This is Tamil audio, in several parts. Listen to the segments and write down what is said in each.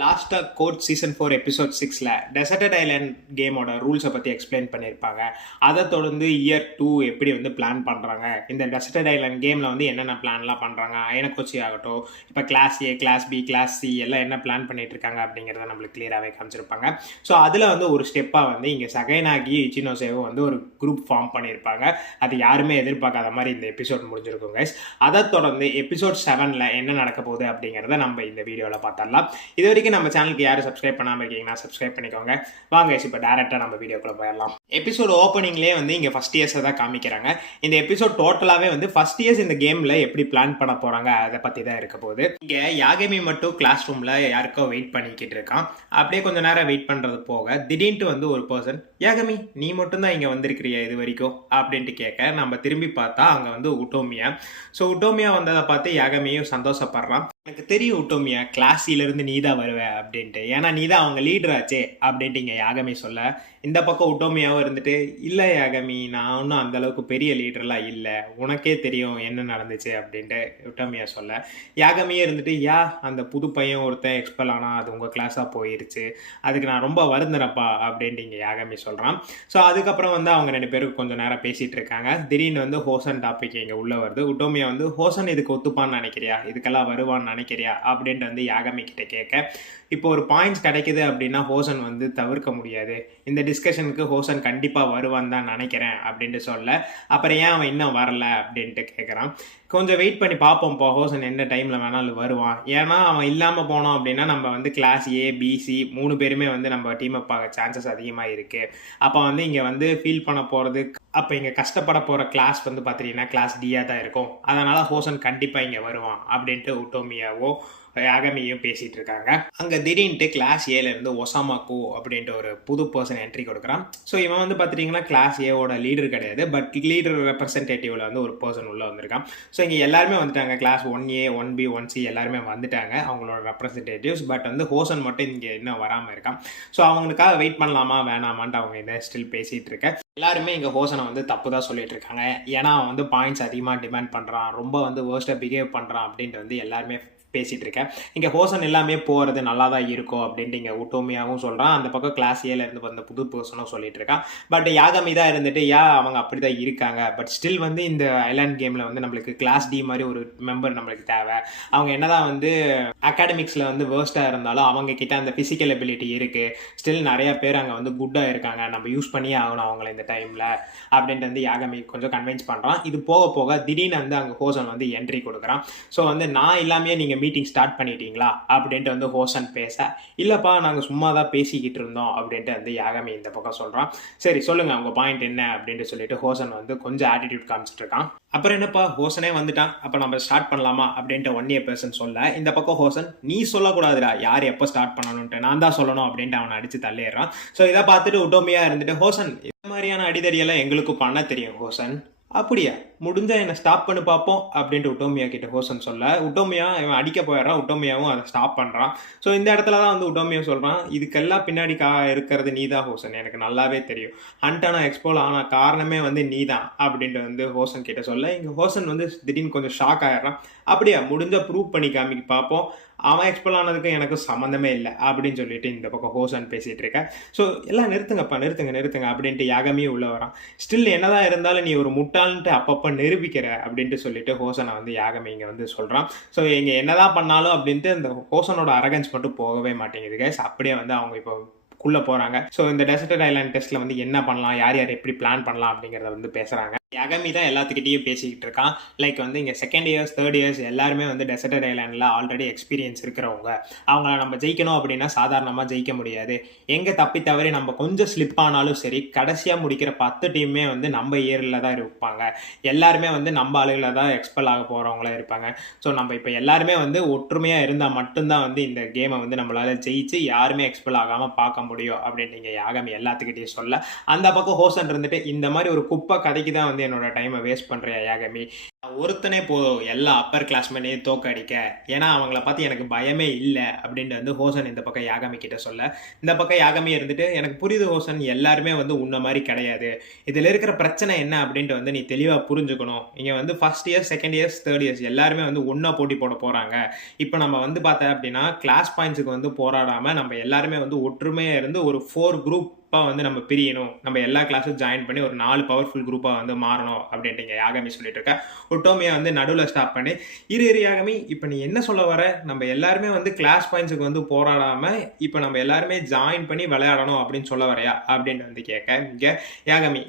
லாஸ்ட்டாக கோட் சீசன் 4 எபிசோட் 6ல் டெசர்டட் ஐலாண்ட் கேமோட ரூல்ஸை பற்றி எக்ஸ்பிளைன் பண்ணியிருப்பாங்க. அதை தொடர்ந்து இயர் 2 எப்படி வந்து பிளான் பண்ணுறாங்க, இந்த டெசர்டட் ஐலாண்ட் கேமில் வந்து என்னென்ன பிளான்லாம் பண்ணுறாங்க, அயனக்கோச்சி ஆகட்டும், இப்போ கிளாஸ் ஏ, கிளாஸ் பி, கிளாஸ் சி எல்லாம் என்ன பிளான் பண்ணிட்டு இருக்காங்க அப்படிங்கிறத நம்மளுக்கு கிளியராகவே காமிச்சிருப்பாங்க. ஸோ அதில் வந்து ஒரு ஸ்டெப்பாக வந்து இங்கே சகைனாகி இச்சினோசேவும் வந்து ஒரு குரூப் ஃபார்ம் பண்ணியிருப்பாங்க. அது யாருமே எதிர்பார்க்காத மாதிரி இந்த எபிசோட் முடிஞ்சிருக்கும் கைஸ். அதை தொடர்ந்து எபிசோட் 7ல் என்ன நடக்க போகுது அப்படிங்கிறத நம்ம இந்த வீடியோவில் பார்த்துடலாம். இது வரைக்கும் நம்ம சேனலுக்கு யாரும் சப்ஸ்கிரைப் பண்ணாமல் இருக்கீங்கன்னா சப்ஸ்கிரைப் பண்ணிக்கோங்க. வாங்க இப்போ டேரெக்டாக நம்ம வீடியோக்குள்ள போயிடலாம். எபிசோட் ஓப்பனிங்லேயே வந்து இங்கே ஃபர்ஸ்ட் இயர்ஸை தான் காமிக்கிறாங்க. இந்த எபிசோட் டோட்டலாகவே வந்து ஃபர்ஸ்ட் இயர்ஸ் இந்த கேமில் எப்படி பிளான் பண்ண போகிறாங்க அதை பற்றி தான் இருக்க போகுது. இங்கே யாகமி மட்டும் கிளாஸ் ரூமில் யாருக்கோ வெயிட் பண்ணிக்கிட்டு இருக்கான். அப்படியே கொஞ்சம் நேரம் வெயிட் பண்ணுறது போக திடீர்னு வந்து ஒரு பர்சன், யாகமி நீ மட்டும்தான் இங்கே வந்திருக்கிறியா இது வரைக்கும் அப்படின்ட்டு கேட்க, நம்ம திரும்பி பார்த்தா அங்கே வந்து உட்டோமியா. ஸோ உட்டோமியா வந்ததை பார்த்து யாகமியும் சந்தோஷப்படுறான். எனக்கு தெரியும் உட்டோமியா, கிளாஸிலிருந்து நீ தான் வருவ அப்படின்ட்டு, ஏன்னா நீ தான் அவங்க லீடர் ஆச்சே அப்படின்ட்டு இங்கே யாகமி சொல்ல, இந்த பக்கம் உட்டோமியாவும் இருந்துட்டு, இல்லை யாகமி நான் ஒன்றும் அந்தளவுக்கு பெரிய லீடர்லாம் இல்லை, உனக்கே தெரியும் என்ன நடந்துச்சு அப்படின்ட்டு உட்டோமியா சொல்ல, யாகமியே இருந்துட்டு, அந்த புது பையன் ஒருத்தன் எக்ஸ்பெல் ஆனால் அது உங்கள் கிளாஸாக போயிருச்சு, அதுக்கு நான் ரொம்ப வருந்துறப்பா அப்படின்ட்டு இங்கே யாகமி சொல்கிறான். ஸோ அதுக்கப்புறம் வந்து அவங்க ரெண்டு பேரும் கொஞ்சம் நேரம் பேசிகிட்டு இருக்காங்க. திடீர்னு வந்து ஹோசன் டாபிக் இங்கே உள்ளே வருது. உட்டோமியா வந்து, ஹோசன் இதுக்கு ஒத்துப்பான்னு நினைக்கிறியா, இதுக்கெல்லாம் வருவான்னு நினைக்கிறியா அப்படின்ட்டு வந்து யாகமி கிட்ட கேட்க, இப்போ ஒரு பாயிண்ட்ஸ் கிடைக்குது அப்படின்னா ஹோசன் வந்து தவிர்க்க முடியாது, இந்த டிஸ்கஷனுக்கு ஹோசன் கண்டிப்பாக வருவான்னு தான் நினைக்கிறேன் அப்படின்ட்டு சொல்ல, அப்புறம் ஏன் அவன் இன்னும் வரல அப்படின்ட்டு கேட்குறான். கொஞ்சம் வெயிட் பண்ணி பார்ப்போம்ப்பா, ஹோசன் எந்த டைமில் வேணாலும் வருவான், ஏன்னா அவன் இல்லாமல் போனோம் அப்படின்னா நம்ம வந்து கிளாஸ் ஏ, பிசி 3 பேருமே வந்து நம்ம டீமை பார்க்க சான்சஸ் அதிகமாக இருக்குது. அப்போ வந்து இங்கே வந்து ஃபீல் பண்ண போகிறது, அப்போ இங்கே கஷ்டப்பட போகிற கிளாஸ் வந்து பார்த்தீங்கன்னா கிளாஸ் டியாக தான் இருக்கும், அதனால் ஹோசன் கண்டிப்பாக இங்கே வருவான் அப்படின்ட்டு உட்டோமியாவோ யாகமியும் பேசிகிட்டு இருக்காங்க. அங்கே திடீர்னுட்டு கிளாஸ் ஏலேருந்து ஒசாமாக்கோ அப்படின்ட்டு ஒரு புது பர்சன் என்ட்ரி கொடுக்குறான். ஸோ இவன் வந்து பார்த்தீங்கன்னா கிளாஸ் ஏவோட லீடர் கிடையாது, பட் லீடர் ரெப்ரசன்டேட்டிவில் வந்து ஒரு பர்சன் உள்ளே வந்திருக்கான். ஸோ இங்கே எல்லாருமே வந்துட்டாங்க, கிளாஸ் 1A, 1B, 1C எல்லாருமே வந்துட்டாங்க அவங்களோட ரெப்ரசன்டேட்டிவ்ஸ். பட் வந்து ஹோசன் மட்டும் இங்கே இன்னும் வராமல் இருக்கான். ஸோ அவங்களுக்காக வெயிட் பண்ணலாமா வேணாமான்ட்டு அவங்க இதை ஸ்டில் பேசிகிட்டு இருக்கேன். எல்லாருமே இங்கே ஹோசனை வந்து தப்பு தான் சொல்லிட்டு இருக்காங்க, ஏன்னா அவன் வந்து பாயிண்ட்ஸ் அதிகமாக டிமாண்ட் பண்ணுறான், ரொம்ப வந்து வேர்ஸ்ட்டாக பிஹேவ் பண்ணுறான் அப்படின்ட்டு வந்து எல்லாருமே பேசிகிட்டு இருக்கேன். இங்கே ஹோசன் எல்லாமே போகிறது நல்லா தான் இருக்கும் அப்படின்ட்டு இங்கே உட்டோமியாவும் சொல்கிறான். அந்த பக்கம் கிளாஸ் ஏலேருந்து வந்த புது பர்சனும் சொல்லிட்டு இருக்கான். பட் யாகமி தான் இருந்துட்டு, அவங்க அப்படி தான் இருக்காங்க, பட் ஸ்டில் வந்து இந்த ஐலாண்ட் கேமில் வந்து நம்மளுக்கு கிளாஸ் டி மாதிரி ஒரு மெம்பர் நம்மளுக்கு தேவை. அவங்க என்னதான் வந்து அகாடமிக்ஸில் வந்து வேர்ஸ்ட்டாக இருந்தாலும் அவங்க கிட்ட அந்த ஃபிசிக்கல் எபிலிட்டி இருக்குது, ஸ்டில் நிறையா பேர் அங்கே வந்து குட்டாக இருக்காங்க, நம்ம யூஸ் பண்ணியே ஆகணும் அவங்கள இந்த டைமில் அப்படின்ட்டு வந்து யாகமி கொஞ்சம் கன்வின்ஸ் பண்ணுறான். இது போக போக திடீர்னு வந்து அங்கே ஹோசன் வந்து என்ட்ரி கொடுக்குறான். ஸோ வந்து நான் இல்லாமையே நீங்கள் மீட்டிங் ஸ்டார்ட் பண்ணிட்டீங்களா அப்படின்ட்டு வந்து ஹோசன் பேச, இல்லைப்பா நாங்கள் சும்மா தான் பேசிக்கிட்டு இருந்தோம் அப்படின்ட்டு வந்து யாகமி இந்த பக்கம் சொல்கிறான். சரி சொல்லுங்கள் உங்கள் பாயிண்ட் என்ன அப்படின்ட்டு சொல்லிட்டு ஹோசன் வந்து கொஞ்சம் ஆட்டிடியூட் காமிச்சிட்டு இருக்கான். அப்புறம் என்னப்பா ஹோசனே வந்துட்டான், அப்போ நம்ம ஸ்டார்ட் பண்ணலாமா அப்படின்ட்டு 1A பர்சன் சொல்ல, இந்த பக்கம் ஹோசன், நீ சொல்லக்கூடாதுடா யார் எப்போ ஸ்டார்ட் பண்ணணும்ட்டு, நான் தான் சொல்லணும் அப்படின்ட்டு அவனை அடித்து தள்ளிடுறான். ஸோ இதை பார்த்துட்டு உட்டோமியா இருந்துட்டு, ஹோசன் இந்த மாதிரியான அடிதடியெல்லாம் எங்களுக்கு பண்ண தெரியும் ஹோசன், அப்படியா முடிஞ்சா என்னை ஸ்டாப் பண்ணி பார்ப்போம் அப்படின்ட்டு உட்டோமியா கிட்ட ஹோசன் சொல்ல, உட்டோமியா இவன் அடிக்க போயிடுறான், உட்டோமியாவும் அதை ஸ்டாப் பண்ணுறான். ஸோ இந்த இடத்துல தான் வந்து உட்டோமியா சொல்கிறான், இதுக்கெல்லாம் பின்னாடி இருக்கிறது நீ தான் ஹோசன், எனக்கு நல்லாவே தெரியும், ஹண்டானா எக்ஸ்போல் ஆனால் காரணமே வந்து நீ தான் அப்படின்ட்டு வந்து ஹோசன் கிட்ட சொல்ல, இங்கே ஹோசன் வந்து திடீர்னு கொஞ்சம் ஷாக் ஆகிடுறான். அப்படியா முடிஞ்சா ப்ரூவ் பண்ணி காமிக்க பார்ப்போம், அவன் எக்ஸ்பெல் ஆனதுக்கும் எனக்கு சம்மந்தமே இல்லை அப்படின்னு சொல்லிட்டு இந்த பக்கம் ஹோசன் பேசிகிட்டு இருக்கேன். ஸோ எல்லாம் நிறுத்துங்கப்பா நிறுத்துங்க அப்படின்ட்டு யாகமியும் உள்ளே வரான். ஸ்டில் என்னதான் இருந்தாலும் நீ ஒரு முட்டாள்ன்ட்டு அப்பப்போ நிரூபிக்கிற அப்படின்ட்டு சொல்லிட்டு ஹோசனை வந்து யாகமி இங்கே வந்து சொல்கிறான். ஸோ இங்கே என்னதான் பண்ணாலும் அப்படின்ட்டு அந்த ஹோசனோட அரகன்ஸ் மட்டும் போகவே மாட்டேங்குது கைஸ். அப்படியே வந்து அவங்க இப்போ குள்ளே போகிறாங்க. ஸோ இந்த டெசர்ட் ஐலாண்ட் டெஸ்ட்டில் வந்து என்ன பண்ணலாம், யார் யார் எப்படி பிளான் பண்ணலாம் அப்படிங்கிறத வந்து பேசுகிறாங்க. யாகமி தான் எல்லாத்துக்கிட்டையும் பேசிக்கிட்டு இருக்கான். லைக் வந்து இங்கே செகண்ட் இயர்ஸ், தேர்ட் இயர்ஸ் எல்லாருமே வந்து டெசர்ட் ஐலாண்டில் ஆல்ரெடி எக்ஸ்பீரியன்ஸ் இருக்கிறவங்க, அவங்கள நம்ம ஜெயிக்கணும் அப்படின்னா சாதாரணமாக ஜெயிக்க முடியாது. எங்கே தப்பி தவறி நம்ம கொஞ்சம் ஸ்லிப் ஆனாலும் சரி, கடைசியாக முடிக்கிற 10 டீமே வந்து நம்ம இயரில் தான் இருப்பாங்க, எல்லாருமே வந்து நம்ம ஆளுகளை தான் எக்ஸ்பெல் ஆக போகிறவங்களாம் இருப்பாங்க. ஸோ நம்ம இப்போ எல்லாருமே வந்து ஒற்றுமையாக இருந்தால் மட்டும்தான் வந்து இந்த கேமை வந்து நம்மளால் ஜெயிச்சு யாருமே எக்ஸ்பெல் ஆகாமல் பார்க்க முடியும் அப்படின்ட்டு இங்கே யாகமி எல்லாத்துக்கிட்டையும் சொல்ல, அந்த பக்கம் ஹோசன் இருந்துட்டு, இந்த மாதிரி ஒரு குப்பை கதைக்கு தான் வந்து என்னோட டைமை வேஸ்ட் பண்ணுறியா யாகமி, ஒருத்தனே போதும் எல்லா அப்பர் கிளாஸ்மேனையும் தோக்கடிக்க. ஏன்னா அவங்கள பார்த்து எனக்கு பயமே இல்ல அப்படின்ட்டு வந்து ஹோசன் இந்த பக்கம் யாகமி கிட்ட சொல்ல, இந்த பக்கம் யாகமி இருந்துட்டு, எனக்கு புரியுது ஹோசன், எல்லாருமே வந்து உன்ன மாரி கிடையாது. இதுல இருக்கிற பிரச்சனை என்ன அப்படின்ட்டு வந்து நீ தெளிவா புரிஞ்சுக்கணும். இங்க வந்து first years, second years, third years எல்லாருமே வந்து ஒண்ணா போட்டி போட போறாங்க. இப்ப நம்ம வந்து பார்த்தோம் அப்படின்னா, கிளாஸ் பாயிண்ட்ஸ்க்கு வந்து போராடாம நம்ம எல்லாருமே வந்து ஒற்றுமையா இருந்து ஒரு 4 குரூப்பா வந்து நம்ம பிரியணும். நம்ம எல்லா கிளாஸும் ஜாயின் பண்ணி ஒரு 4 பவர்ஃபுல் குரூப்பா வந்து மாறணும் அப்படின்ட்டு இங்க யாகமி சொல்லிட்டு இருக்கா. ஒட்டோமியா வந்து நடுவுல ஸ்டாப் பண்ணி, இரு யாகமி, இப்ப நீ என்ன சொல்ல வர? நம்ம எல்லாருமே வந்து கிளாஸ் பாயிண்ட்ஸுக்கு வந்து போராடாம இப்ப நம்ம எல்லாருமே ஜாயின் பண்ணி விளையாடணும் அப்படின்னு சொல்ல வரையா அப்படின்னு வந்து கேட்க, இங்க யாகமி,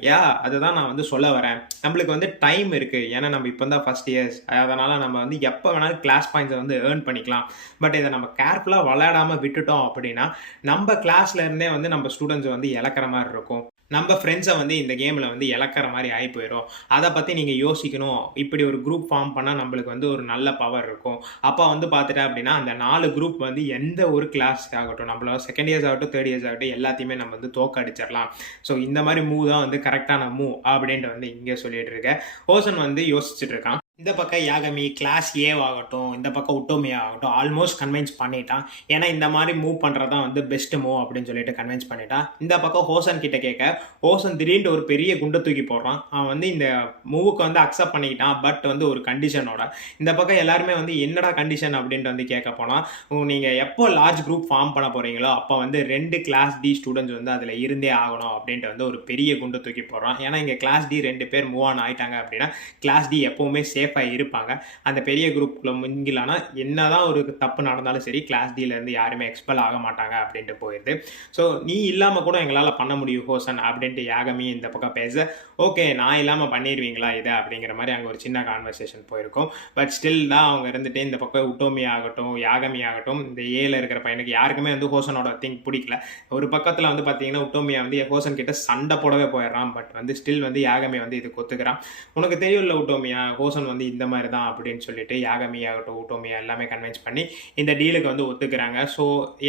அதுதான் நான் வந்து சொல்ல வரேன். நம்மளுக்கு வந்து டைம் இருக்கு. ஏன்னா நம்ம இப்போ தான் ஃபர்ஸ்ட் இயர்ஸ், அதனால நம்ம வந்து எப்போ வேணாலும் கிளாஸ் பாயிண்ட்ஸை வந்து ஏர்ன் பண்ணிக்கலாம். பட் இதை நம்ம கேர்ஃபுல்லாக விளையாடாம விட்டுட்டோம் அப்படின்னா நம்ம கிளாஸ்ல இருந்தே வந்து நம்ம ஸ்டூடெண்ட்ஸ் வந்து இழக்கிற மாதிரி இருக்கும். நம்ம ஃப்ரெண்ட்ஸை வந்து இந்த கேமில் வந்து இழக்கிற மாதிரி ஆகி போயிடும். அதை பற்றி நீங்கள் யோசிக்கணும். இப்படி ஒரு குரூப் ஃபார்ம் பண்ணால் நம்மளுக்கு வந்து ஒரு நல்ல பவர் இருக்கும். அப்போ வந்து பார்த்துட்டா அப்படின்னா அந்த 4 குரூப் வந்து எந்த ஒரு கிளாஸ் ஆகட்டும், நம்மள செகண்ட் இயர்ஸ் ஆகட்டும், தேர்ட் இயர்ஸ் ஆகட்டும், எல்லாத்தையுமே நம்ம வந்து தோக்கடிச்சிடலாம். ஸோ இந்த மாதிரி மூவ் தான் வந்து கரெக்டான மூவ் அப்படின்ட்டு வந்து இங்கே சொல்லிட்டு இருக்கேன். ஹோசன் வந்து யோசிச்சுட்டு இருக்கான். இந்த பக்கம் யாகமி கிளாஸ் ஏ ஆகட்டும், இந்த பக்கம் உட்டோமியா ஆகட்டும், ஆல்மோஸ்ட் கன்வின்ஸ் பண்ணிட்டான். ஏன்னா இந்த மாதிரி மூவ் பண்ணுறது தான் வந்து பெஸ்ட் மூவ் அப்படின்னு சொல்லிட்டு கன்வின்ஸ் பண்ணிட்டான். இந்த பக்கம் ஹோசன் கிட்ட கேட்க, ஹோசன் திடீர்னு ஒரு பெரிய குண்டை தூக்கி போடுறான். அவன் வந்து இந்த மூவுக்கு வந்து அக்செப்ட் பண்ணிக்கிட்டான். பட் வந்து ஒரு கண்டிஷனோட. இந்த பக்கம் எல்லாருமே வந்து என்னடா கண்டிஷன் அப்படின்ட்டு வந்து கேட்க போனால், நீங்கள் எப்போ லார்ஜ் குரூப் ஃபார்ம் பண்ண போகிறீங்களோ அப்போ வந்து 2 கிளாஸ் டி ஸ்டூடெண்ட்ஸ் வந்து அதில் இருந்தே ஆகணும் அப்படின்ட்டு வந்து ஒரு பெரிய குண்டை தூக்கி போடுறான். ஏன்னா இங்கே கிளாஸ் டி 2 பேர் மூவ் ஆன் ஆயிட்டாங்க அப்படின்னா கிளாஸ் டி எப்போவுமே சேஃபாக இருப்பாங்க. அந்த பெரிய குரூப்ல மிங்கிலானா என்னதான் ஒரு தப்பு நடந்தாலும் சரி, கிளாஸ் டில இருந்து யாருமே எக்ஸ்பெல் ஆக மாட்டாங்க அப்படின்ட்டு போயிடுது. ஸோ நீ இல்லாமல் கூட எங்களால் பண்ண முடியும் ஹோசன் அப்படின்ட்டு யாகமி இந்த பக்கம் பேச, ஓகே நான் இல்லாமல் பண்ணிடுவீங்களா இதை அப்படிங்கிற மாதிரி அங்கே ஒரு சின்ன கான்வர்சேஷன் போயிருக்கும். பட் ஸ்டில் தான் அவங்க இருந்துட்டு இந்த பக்கம் உட்டோமி ஆகட்டும், யாகமி ஆகட்டும், இந்த ஏல இருக்கிற பையனுக்கு யாருக்குமே வந்து ஹோசனோட திங்க் பிடிக்கல. ஒரு பக்கத்தில் வந்து பார்த்தீங்கன்னா உட்டோமியா வந்து ஹோசன் கிட்ட சண்டை போடவே போயிடுறான். பட் வந்து ஸ்டில் வந்து யாகமி வந்து இது கொத்துக்கிறான். உனக்கு தெரியும்ல உட்டோமியா, ஹோசன் வந்து இந்த மாதிரி தான் அப்படின்னு சொல்லிட்டு யாகமி ஆகட்டும், உட்டோமியா எல்லாமே கன்வின்ஸ் பண்ணி இந்த டீலுக்கு வந்து ஒத்துக்கிறாங்க. ஸோ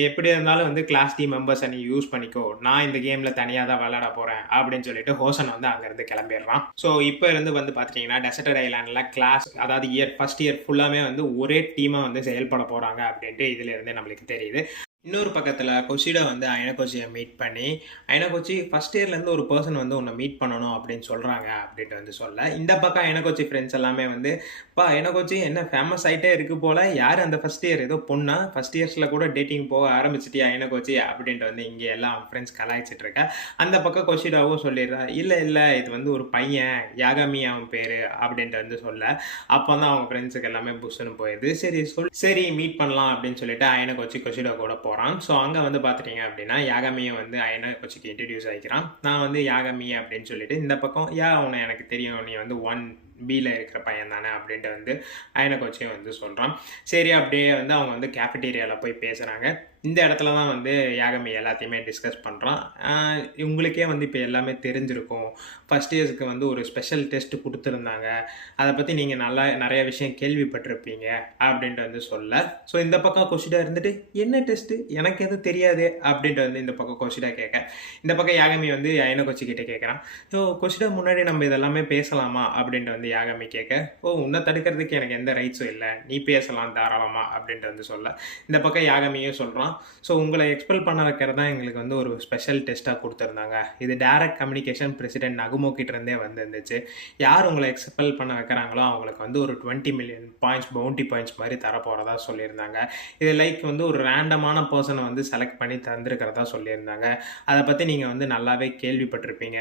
எப்படி இருந்தாலும் வந்து கிளாஸ் டி மெம்பர்ஸை நீ யூஸ் பண்ணிக்கோ, நான் இந்த கேமில் தனியாக தான் விளையாட போகிறேன் அப்படின்னு சொல்லிட்டு ஹோசன் வந்து அங்கேருந்து கிளம்பிடுறான். ஸோ இப்போ இருந்து வந்து பார்த்தீங்கன்னா டெசர்ட் ஐலாண்டில் கிளாஸ், அதாவது ஃபர்ஸ்ட் இயர் ஃபுல்லாமே வந்து ஒரே டீமாக வந்து செயல்பட போகிறாங்க அப்படின்ட்டு இதுல இருந்து நம்மளுக்கு தெரியுது. இன்னொரு பக்கத்தில் கொஷிடா வந்து ஐனகோச்சியை மீட் பண்ணி, ஐனகோச்சி ஃபஸ்ட் இயர்லேருந்து ஒரு பர்சன் வந்து உன்னை மீட் பண்ணணும் அப்படின்னு சொல்கிறாங்க அப்படின்ட்டு வந்து சொல்ல, இந்த பக்கம் ஐனகோச்சி ஃப்ரெண்ட்ஸ் எல்லாமே வந்து, ஐனகோச்சி என்ன ஃபேமஸ் ஆகிட்டே இருக்கு போல், யார் அந்த ஃபஸ்ட் இயர் ஏதோ பொண்ணா, ஃபஸ்ட் இயர்ஸில் கூட டேட்டிங் போக ஆரம்பிச்சிட்டியா ஐனகோச்சி அப்படின்ட்டு வந்து இங்கே எல்லாம் ஃப்ரெண்ட்ஸ் கலாய்ச்சிட்டு இருக்க. அந்த பக்கம் கொஷிடாவும் சொல்லிடுறா, இல்லை இது வந்து ஒரு பையன், யாகாமி அவன் பேர் அப்படின்ட்டு வந்து சொல்ல, அப்போ தான் அவங்க ஃப்ரெண்ட்ஸுக்கு எல்லாமே புஷ்ஷுன்னு போயிடுது. சரி மீட் பண்ணலாம் அப்படின்னு சொல்லிட்டு ஐனகோச்சி கொஷிடா கூட போகிறான். ஸோ அங்கே வந்து பார்த்துட்டிங்க அப்படின்னா யாகமியை வந்து ஐனகோச்சிக்கு இன்ட்ரடியூஸ் ஆகிக்கிறான். நான் வந்து யாகமி அப்படின்னு சொல்லிட்டு, இந்த பக்கம் அவனை எனக்கு தெரியும், நீ வந்து 1Bல இருக்கிற பையன் தானே அப்படின்ட்டு வந்து ஐனகோச்சியும் வந்து சொல்கிறான். சரி அப்படியே வந்து அவங்க வந்து கேஃபிடேரியாவில் போய் பேசுகிறாங்க. இந்த இடத்துல தான் வந்து யாகமி எல்லாத்தையுமே டிஸ்கஸ் பண்ணுறான். உங்களுக்கே வந்து இப்போ எல்லாமே தெரிஞ்சிருக்கும், ஃபஸ்ட் இயர்ஸுக்கு வந்து ஒரு ஸ்பெஷல் டெஸ்ட் கொடுத்துருந்தாங்க, அதை பற்றி நீங்கள் நிறைய விஷயம் கேள்விப்பட்டிருப்பீங்க அப்படின்ட்டு வந்து சொல்ல. ஸோ இந்த பக்கம் கொஷிடா இருந்துட்டு, என்ன டெஸ்ட்டு, எனக்கு எதுவும் தெரியாது அப்படின்ட்டு வந்து இந்த பக்கம் கொஷிடா கேட்க, இந்த பக்கம் யாகமி வந்து ஐனகோச்சி கிட்டே கேட்குறான், ஸோ கொஷிடா முன்னாடி நம்ம இதெல்லாமே பேசலாமா அப்படின்ட்டு வந்து யாகமி கேட்க, உன்னை தடுக்கிறதுக்கு எனக்கு எந்த ரைட்ஸும் இல்லை, நீ பேசலாம் தாராளமா அப்படின்ட்டு வந்து சொல்ல, இந்த பக்கம் யாகமியும் சொல்கிறான், ஸோ உங்களை எக்ஸ்பெல் பண்ண வைக்கிறது தான் எங்களுக்கு வந்து ஒரு ஸ்பெஷல் டெஸ்ட்டாக கொடுத்துருந்தாங்க. இது டைரக்ட் கம்யூனிகேஷன் பிரசிடென்ட் நகுமோ கிட்டேருந்தே வந்துருந்துச்சு. யார் உங்களை எக்ஸ்பெல் பண்ண வைக்கிறாங்களோ அவங்களுக்கு வந்து ஒரு 20 மில்லியன் பாயிண்ட்ஸ் பவுண்டி பாயிண்ட்ஸ் மாதிரி தரப்போகிறதா சொல்லியிருந்தாங்க. இது லைக் வந்து ஒரு ரேண்டமான பர்சனை வந்து செலக்ட் பண்ணி தந்துருக்கிறதா சொல்லியிருந்தாங்க. அதை பற்றி நீங்கள் வந்து நல்லாவே கேள்விப்பட்டிருப்பீங்க.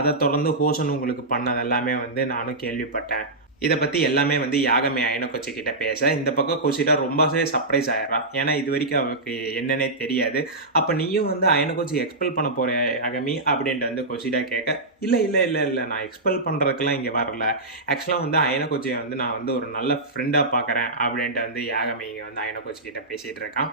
அதை தொடர்ந்து ஹோசன் உங்களுக்கு பண்ணது எல்லாமே வந்து நானும் கேள்விப்பட்டேன். இதை பற்றி எல்லாமே வந்து யாகமி ஐனகோச்சி கிட்ட பேச, இந்த பக்கம் கொஷிடா ரொம்பவே சர்ப்ரைஸ் ஆயிடுறான். ஏன்னா இது வரைக்கும் அவருக்கு என்னன்னே தெரியாது. அப்போ நீயும் வந்து ஐனகோச்சி எக்ஸ்பெல் பண்ண போகிற யாகமி அப்படின்ட்டு வந்து கொஷிடா கேட்க, இல்லை நான் எக்ஸ்பெல் பண்ணுறதுக்கெல்லாம் இங்கே வரல. ஆக்சுவலாக வந்து ஐனகோச்சியை வந்து நான் வந்து ஒரு நல்ல ஃப்ரெண்டாக பார்க்குறேன் அப்படின்ட்டு வந்து யாகமி வந்து ஐனகோச்சி கிட்ட பேசிகிட்டு இருக்கான்.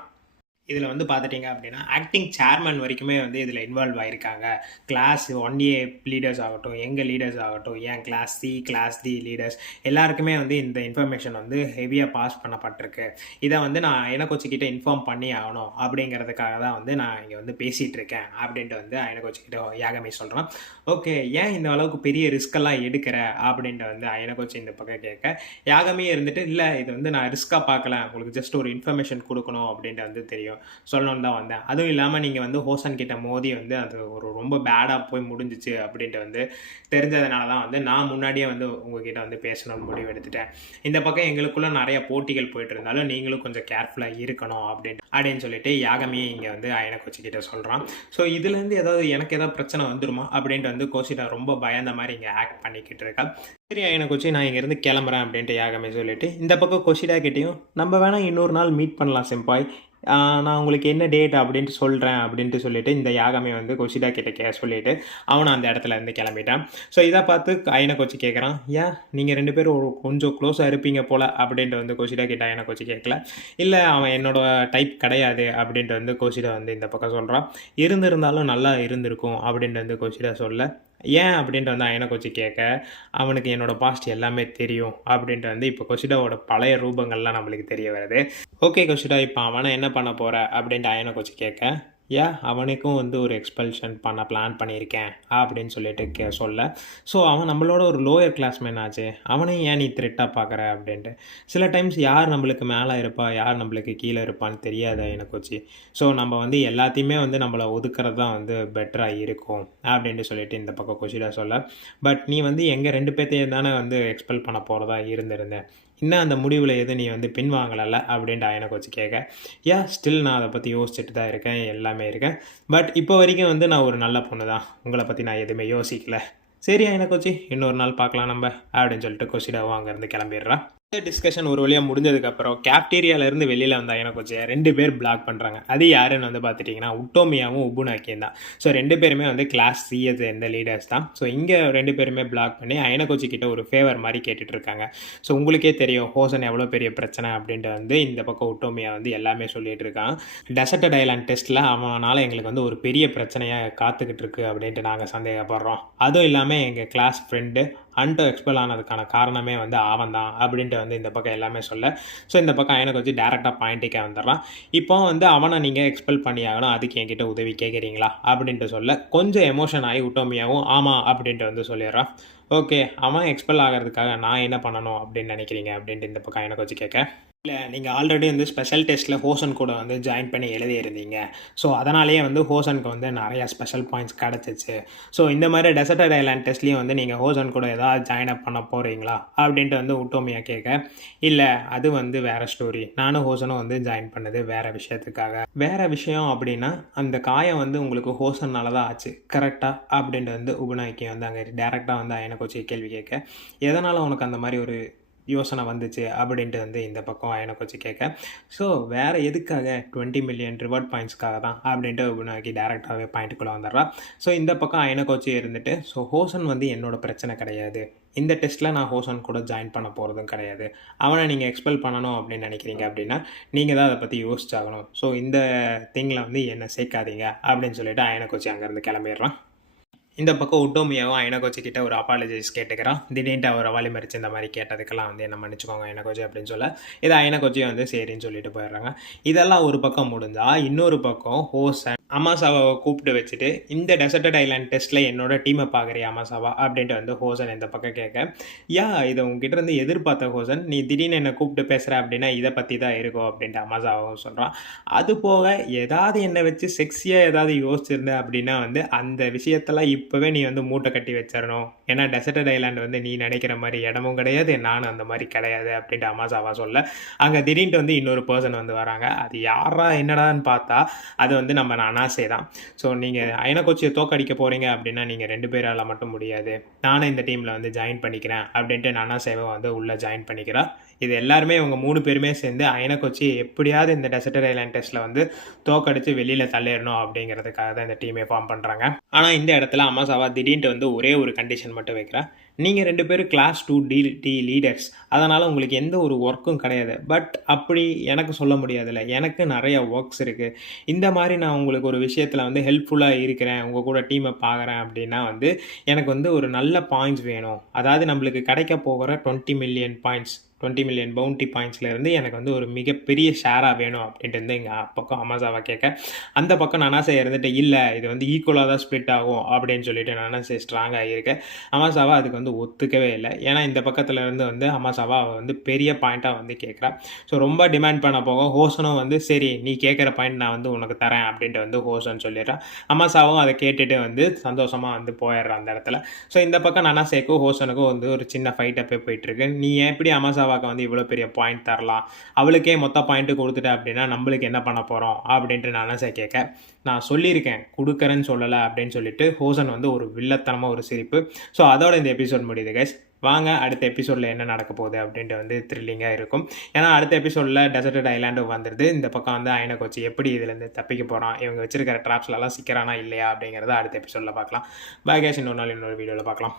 இதில் வந்து பார்த்துட்டிங்க அப்படின்னா ஆக்டிங் சேர்மன் வரைக்குமே வந்து இதில் இன்வால்வ் ஆகியிருக்காங்க. கிளாஸ் 1A லீடர்ஸ் ஆகட்டும், எங்கள் லீடர்ஸ் ஆகட்டும், என் class C, class D leaders எல்லாருக்குமே வந்து இந்த இன்ஃபர்மேஷன் வந்து ஹெவியாக பாஸ் பண்ணப்பட்டிருக்கு. இதை வந்து நான் அயனகோச்சிக்கிட்ட இன்ஃபார்ம் பண்ணி ஆகணும் அப்படிங்கிறதுக்காக தான் வந்து நான் இங்கே வந்து பேசிகிட்டு இருக்கேன் அப்படின்ட்டு வந்து அயனகோச்சிக்கிட்ட யாகமி சொல்கிறான். ஓகே, ஏன் இந்த அளவுக்கு பெரிய ரிஸ்கெல்லாம் எடுக்கிற அப்படின்ட்டு வந்து அயனகோச்சி இந்த பக்கம் கேட்க, யாகமே இருந்துட்டு இல்லை இது வந்து நான் ரிஸ்க்காக பார்க்கல, உங்களுக்கு ஜஸ்ட் ஒரு இன்ஃபர்மேஷன் கொடுக்கணும் அப்படின்ட்டு வந்து தெரியும் சொல்லணும்னு தான் வந்தேன். அதுவும் இல்லாமல் நீங்கள் வந்து ஹோசன் கிட்ட மோதி வந்து அது ஒரு ரொம்ப பேடாக போய் முடிஞ்சிச்சு அப்படின்ட்டு வந்து தெரிஞ்சதுனால தான் வந்து நான் முன்னாடியே வந்து உங்ககிட்ட வந்து பேசணும்னு முடிவு எடுத்துட்டேன். இந்த பக்கம் எங்களுக்குள்ள நிறைய போட்டிகள் போயிட்டு இருந்தாலும் நீங்களும் கொஞ்சம் கேர்ஃபுல்லாக இருக்கணும் அப்படின்னு சொல்லிட்டு யாகமியே இங்கே வந்து அயனகோச்சி கிட்ட சொல்கிறான். ஸோ இதுலேருந்து எனக்கு ஏதாவது பிரச்சனை வந்துருமா அப்படின்ட்டு வந்து கோஷிடா ரொம்ப பயந்த மாதிரி இங்கே ஆக்ட் பண்ணிக்கிட்டு இருக்கா. சரி அயனகோச்சி, நான் இங்கேருந்து கிளம்புறேன் அப்படின்ட்டு யாகமே சொல்லிட்டு இந்த பக்கம் கோஷிடா கிட்டேயும் நம்ம வேணால் இன்னொரு நாள் மீட் பண்ணலாம் செம்பாய், நான் உங்களுக்கு என்ன டேட் அப்படின்ட்டு சொல்கிறேன் அப்படின்ட்டு சொல்லிட்டு இந்த யாகமே வந்து கொஷிடா கிட்ட சொல்லிவிட்டு அவனை அந்த இடத்துல இருந்து கிளம்பிட்டான். ஸோ இதை பார்த்து அயனகோச்சி கேட்குறான், ஏன் நீங்கள் 2 பேரும் கொஞ்சம் க்ளோஸாக இருப்பீங்க போல் அப்படின்ட்டு வந்து கொஷிடா கிட்ட அயனகோச்சி கேட்கல. இல்லை அவன் என்னோட டைப் கிடையாது அப்படின்ட்டு வந்து கொஷிடா வந்து இந்த பக்கம் சொல்கிறான். இருந்திருந்தாலும் நல்லா இருந்திருக்கும் அப்படின்ட்டு வந்து கொஷிடா சொல்ல, ஏன் அப்படின்ட்டு வந்து அயனகோச்சி கேட்க, அவனுக்கு என்னோடய பாஸ்ட் எல்லாமே தெரியும் அப்படின்ட்டு வந்து இப்போ கொஷிடாவோட பழைய ரூபங்கள்லாம் நம்மளுக்கு தெரிய வருது. ஓகே கொஷிடா, இப்போ அவனை என்ன பண்ண போகிற அப்படின்ட்டு அயனகோச்சி கேட்க, அவனுக்கும் வந்து ஒரு எக்ஸ்பல்ஷன் பண்ண பிளான் பண்ணியிருக்கேன் அப்படின்னு சொல்லிட்டு சொல்ல, ஸோ அவன் நம்மளோட ஒரு லோயர் கிளாஸ்மேன் ஆச்சு, அவனையும் ஏன் நீ த்ரெட்டாக பார்க்குற அப்படின்ட்டு. சில டைம்ஸ் யார் நம்மளுக்கு மேலே இருப்பா, யார் நம்மளுக்கு கீழே இருப்பான்னு தெரியாது அயனகோச்சி. ஸோ நம்ம வந்து எல்லாத்தையுமே வந்து நம்மளை ஒதுக்குறது தான் வந்து பெட்டராக இருக்கும் அப்படின்ட்டு சொல்லிட்டு இந்த பக்கம் கொஷிடா சொல்ல, பட் நீ வந்து எங்கள் 2 பேர்த்தையும் தானே வந்து எக்ஸ்பெல் பண்ண போகிறதா இருந்திருந்தேன், இன்னும் அந்த முடிவில் எதுவும் நீ வந்து பின்வாங்கலை அப்படின்ட்டு அயனகோச்சி கேட்க, ஸ்டில் நான் அதை பற்றி யோசிச்சுட்டு தான் இருக்கேன், எல்லாமே இருக்கேன், பட் இப்போ வரைக்கும் வந்து நான் ஒரு நல்ல பொண்ணு தான், உங்களை பற்றி நான் எதுவுமே யோசிக்கல. சரி அயனகோச்சி, இன்னொரு நாள் பார்க்கலாம் நம்ம அப்படின்னு சொல்லிட்டு கொஷிடாவும் அங்கேருந்து கிளம்பிடுறான். டிஸ்கஷன் ஒரு வழியாக முடிஞ்சதுக்கப்புறம் கேப்டீரியாவிலேருந்து வெளியில் வந்த அயனகோச்சி 2 பேர் பிளாக் பண்ணுறாங்க. அது யாருன்னு வந்து பார்த்துட்டிங்கன்னா உட்டோமியாவும் உபுனாக்கியும் தான். ஸோ 2 பேருமே வந்து கிளாஸ் சிஎஸ் எந்த லீடர்ஸ் தான். ஸோ இங்கே 2 பேருமே பிளாக் பண்ணி அயனகோச்சி கிட்ட ஒரு ஃபேவர் மாதிரி கேட்டுட்ருக்காங்க. ஸோ உங்களுக்கே தெரியும் ஹோசன் எவ்வளோ பெரிய பிரச்சனை அப்படின்ட்டு வந்து இந்த பக்கம் உட்டோமியா வந்து எல்லாமே சொல்லிகிட்டு இருக்கான். டெசர்ட் ஐலாண்ட் டெஸ்ட்டில் அவனால் எங்களுக்கு வந்து ஒரு பெரிய பிரச்சனையாக காத்துக்கிட்டு இருக்கு அப்படின்ட்டு நாங்கள் சந்தேகப்படுறோம். அதுவும் இல்லாமல் எங்கள் கிளாஸ் ஃப்ரெண்டு அன்டோ எக்ஸ்பெல் ஆனதுக்கான காரணமே வந்து அவன் தான் அப்படின்ட்டு வந்து இந்த பக்கம் எல்லாமே சொல்ல, ஸோ இந்த பக்கம் அயனகோச்சி டேரெக்டாக பாயிண்ட்டுக்கே வந்துடுறான். இப்போ வந்து அவனை நீங்கள் எக்ஸ்பெல் பண்ணி ஆகணும், அதுக்கு என்கிட்ட உதவி கேட்குறீங்களா அப்படின்ட்டு சொல்ல, கொஞ்சம் எமோஷன் ஆகி உட்டோமியாவும் ஆமாம் அப்படின்ட்டு வந்து சொல்லிடுறான். ஓகே, அவன் எக்ஸ்பெல் ஆகிறதுக்காக நான் என்ன பண்ணணும் அப்படின்னு நினைக்கிறீங்க அப்படின்ட்டு இந்த பக்கம் அயனகோச்சி கேட்க, இல்லை நீங்கள் ஆல்ரெடி வந்து ஸ்பெஷல் டெஸ்ட்டில் ஹோசன் கூட வந்து ஜாயின் பண்ணி எழுதியிருந்தீங்க, ஸோ அதனாலேயே வந்து ஹோசனுக்கு வந்து நிறையா ஸ்பெஷல் பாயிண்ட்ஸ் கிடச்சிச்சு. ஸோ இந்த மாதிரி டெசர்ட் ஐலாண்ட் டெஸ்ட்லேயும் வந்து நீங்கள் ஹோசன் கூட ஏதாவது ஜாயின் அப் பண்ண போகிறீங்களா அப்படின்ட்டு வந்து உட்டோமியா கேட்க, இல்லை அது வந்து வேறு ஸ்டோரி, நானும் ஹோசனும் வந்து ஜாயின் பண்ணது வேறு விஷயத்துக்காக. வேறு விஷயம் அப்படின்னா அந்த காயம் வந்து உங்களுக்கு ஹோசன்னால தான் ஆச்சு கரெக்டாக அப்படின்ட்டு வந்து உபுனாக்கி வந்து அங்கே டேரெக்டாக வந்து அயனகோச்சி கேள்வி கேட்க, எதனால் உனக்கு அந்த மாதிரி ஒரு யோசனை வந்துச்சு அப்படின்ட்டு வந்து இந்த பக்கம் அயனகோச்சி கேட்க, ஸோ வேறு எதுக்காக 20 மில்லியன் ரிவார்ட் பாயிண்ட்ஸ்க்காக தான் அப்படின்ட்டு உபுனாக்கி டேரெக்டாகவே பாயிண்ட்டுக்குள்ளே வந்துடுறா. ஸோ இந்த பக்கம் அயனகோச்சி இருந்துட்டு, ஸோ ஹோசன் வந்து என்னோடய பிரச்சனை கிடையாது, இந்த டெஸ்ட்டில் நான் ஹோசன் கூட ஜாயின் பண்ண போகிறதும் கிடையாது, அவனை நீங்கள் எக்ஸ்பெல் பண்ணணும் அப்படின்னு நினைக்கிறீங்க அப்படின்னா நீங்கள் தான் அதை பற்றி யோசிச்சாகணும், ஸோ இந்த திங்கில் வந்து என்னை சேர்க்காதீங்க அப்படின்னு சொல்லிட்டு அயனகோச்சி அங்கேருந்து கிளம்பிடுறான். இந்த பக்கம் உட்டோமியாவும் அயனகோச்சி கிட்ட ஒரு அப்பாலஜைஸ் கேட்டுக்கிறான். திடீர்னு அவர் வழி மறிச்சு இந்த மாதிரி கேட்டதுக்கெல்லாம் வந்து என்ன மன்னிச்சுக்கோங்க அயனகோச்சி அப்படின்னு சொல்ல, இதை அயனகோச்சியை வந்து சரின்னு சொல்லிட்டு போயிடுறாங்க. இதெல்லாம் ஒரு பக்கம் முடிஞ்சால் இன்னொரு பக்கம் ஹோசன் அமாசாவை கூப்பிட்டு வச்சுட்டு, இந்த டெசர்ட் ஐலாண்ட் டெஸ்ட்டில் என்னோட டீமை பார்க்குறியா அமாசாவா அப்படின்ட்டு வந்து ஹோசன் இந்த பக்கம் கேட்க, இதை உங்ககிட்ட இருந்து எதிர்பார்த்த ஹோசன், நீ திடீர்னு என்னை கூப்பிட்டு பேசுகிற அப்படின்னா இதை பற்றி தான் இருக்கும் அப்படின்ட்டு அமாசாவும் சொல்கிறான். அது போக ஏதாவது என்னை வச்சு செக்ஸியாக ஏதாவது யோசிச்சிருந்தேன் அப்படின்னா வந்து அந்த விஷயத்தெல்லாம் இப்போவே நீ வந்து மூட்டை கட்டி வச்சிடணும், ஏன்னா டெசர்ட் ஐலாண்ட் வந்து நீ நினைக்கிற மாதிரி இடமும் கிடையாது, நானும் அந்த மாதிரி கிடையாது அப்படின்ட்டு அமாசாவா சொல்ல, அங்கே திடீர்னு வந்து இன்னொரு பர்சன் வந்து வராங்க. அது யாரா என்னடான்னு பார்த்தா அது வந்து நம்ம அனாசே தான். ஸோ நீங்கள் அயனகோச்சியை தோக்கடிக்க போகிறீங்க அப்படின்னா நீங்கள் 2 பேரால் மட்டும் முடியாது, நானும் இந்த டீமில் வந்து ஜாயின் பண்ணிக்கிறேன் அப்படின்ட்டு அனாசேவை வந்து உள்ளே ஜாயின் பண்ணிக்கிறா. இது எல்லாருமே இவங்க 3 பேருமே சேர்ந்து ஐனகோச்சியை எப்படியாவது இந்த டெசர்ட் ஐலாண்ட் டெஸ்ட்டில் வந்து தோக்கடிச்சு வெளியில் தள்ளிடணும் அப்படிங்கிறதுக்காக தான் இந்த டீமே ஃபார்ம் பண்ணுறாங்க. ஆனால் இந்த இடத்துல அமாசாவா திடீர்னு வந்து ஒரே ஒரு கண்டிஷன் மட்டும் வைக்கிறா. நீங்கள் 2 பேரும் கிளாஸ் 2 டி லீடர்ஸ், அதனால் உங்களுக்கு எந்த ஒரு ஒர்க்கும் கிடையாது. பட் அப்படி எனக்கு சொல்ல முடியாதுல்ல, எனக்கு நிறைய ஒர்க்ஸ் இருக்குது. இந்த மாதிரி நான் உங்களுக்கு ஒரு விஷயத்தில் வந்து ஹெல்ப்ஃபுல்லாக இருக்கிறேன், உங்கள் கூட டீமை பார்க்குறேன் அப்படின்னா வந்து எனக்கு வந்து ஒரு நல்ல பாயிண்ட்ஸ் வேணும். அதாவது நம்மளுக்கு கிடைக்க போகிற 20 மில்லியன் பாயிண்ட்ஸ், 20 மில்லியன் பவுண்டி பாயிண்ட்ஸ்லேருந்து எனக்கு வந்து ஒரு மிகப்பெரிய ஷேராக வேணும் அப்படின்ட்டு வந்து எங்கள் பக்கம் அமாசாவை கேட்க, அந்த பக்கம் நனாசே இருந்துட்டு இல்லை இது வந்து ஈக்குவலாக தான் ஸ்ப்ளிட் ஆகும் அப்படின்னு சொல்லிட்டு நனாசே ஸ்ட்ராங்காக இருக்க அமாசாவா அதுக்கு வந்து ஒத்துக்கவே இல்லை. ஏன்னா இந்த பக்கத்தில் இருந்து வந்து அமாசாவா வந்து பெரிய பாயிண்ட்டாக வந்து கேட்குறா. ஸோ ரொம்ப டிமாண்ட் பண்ண போக ஹோசனும் வந்து சரி நீ கேட்குற பாயிண்ட் நான் வந்து உனக்கு தரேன் அப்படின்ட்டு வந்து ஹோசன் சொல்லிடுறான். அமாசாவும் அதை கேட்டுட்டு வந்து சந்தோஷமாக வந்து போயிடுறான் அந்த இடத்துல. ஸோ இந்த பக்கம் நனாசேக்கும் ஹோசனுக்கும் வந்து ஒரு சின்ன ஃபைட் அப்போ போயிட்டுருக்கு. நீ எப்படி அமாசாவாக்கு வந்து இவ்வளோ பெரிய பாயிண்ட் தரலாம், அவளுக்கே மொத்த பாயிண்ட்டு கொடுத்துட்ட அப்படின்னா நம்மளுக்கு என்ன பண்ண போகிறோம் அப்படின்ட்டு நனாசே கேட்க, நான் சொல்லியிருக்கேன் கொடுக்குறேன்னு சொல்லலை அப்படின்னு சொல்லிட்டு ஹோசன் வந்து ஒரு வில்லத்தனமாக ஒரு சிரிப்பு. ஸோ அதோட இந்த எபிசோட் முடியுது கைஸ். வாங்க அடுத்த எபிசோடில் என்ன நடக்க போகுது அப்படின்ட்டு வந்து த்ரில்லிங்காக இருக்கும். ஏன்னா அடுத்த எபிசோடில் டெசர்ட் ஐலாண்டு வந்துடுது. இந்த பக்கம் வந்து ஐனகோச்சி எப்படி இதுலேருந்து தப்பிக்க போகிறான், இவங்க வச்சிருக்கிற ட்ராப்ஸ்லலாம் சிக்கிறானா இல்லையா அப்படிங்கிறத அடுத்த எபிசோடில் பார்க்கலாம். பாய் கைஸ், இன்னொரு நாள் இன்னொரு வீடியோவில் பார்க்கலாம்.